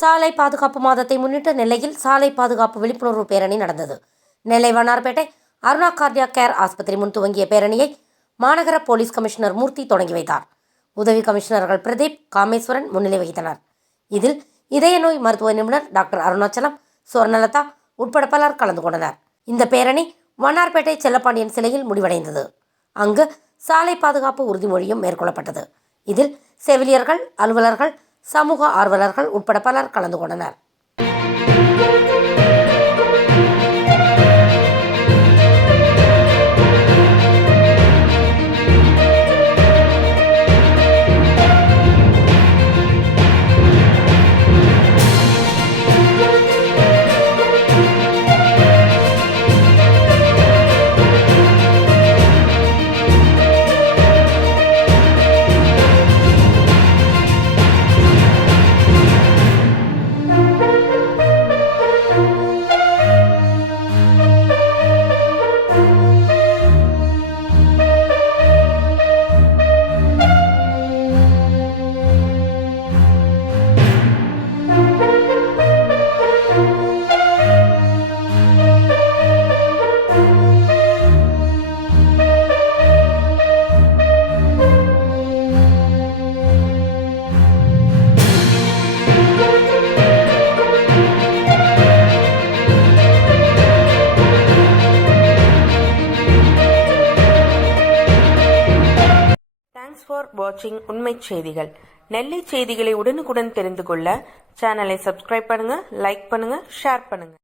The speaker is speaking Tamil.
சாலை பாதுகாப்பு மாதத்தை முன்னிட்டு நெல்லையில் சாலை பாதுகாப்பு விழிப்புணர்வு பேரணி நடந்தது. நெல்லை வண்ணார்பேட்டை அருணா கார்டியாக் கேர் ஆஸ்பத்திரி முன் துவங்கிய பேரணியை மாநகர போலீஸ் கமிஷனர் மூர்த்தி தொடங்கி வைத்தார். உதவி கமிஷனர்கள் பிரதீப், காமேஸ்வரன் முன்னிலை வகித்தனர். இதில் இதய நோய் மருத்துவ நிபுணர் டாக்டர் அருணாச்சலம், சுவர்ணலதா உட்பட பலர் கலந்து கொண்டனர். இந்த பேரணி வண்ணார்பேட்டை செல்லப்பாண்டியன் சிலையில் முடிவடைந்தது. அங்கு சாலை பாதுகாப்பு உறுதிமொழியும் மேற்கொள்ளப்பட்டது. இதில் செவிலியர்கள், அலுவலர்கள், சமூக ஆர்வலர்கள் உட்பட பலர் கலந்து கொண்டனர். Thanks for watching உண்மை செய்திகள். நெல்லை செய்திகளை உடனுக்குடன் தெரிந்து கொள்ள சேனலை சப்ஸ்கிரைப் பண்ணுங்க, லைக் பண்ணுங்க, ஷேர் பண்ணுங்க.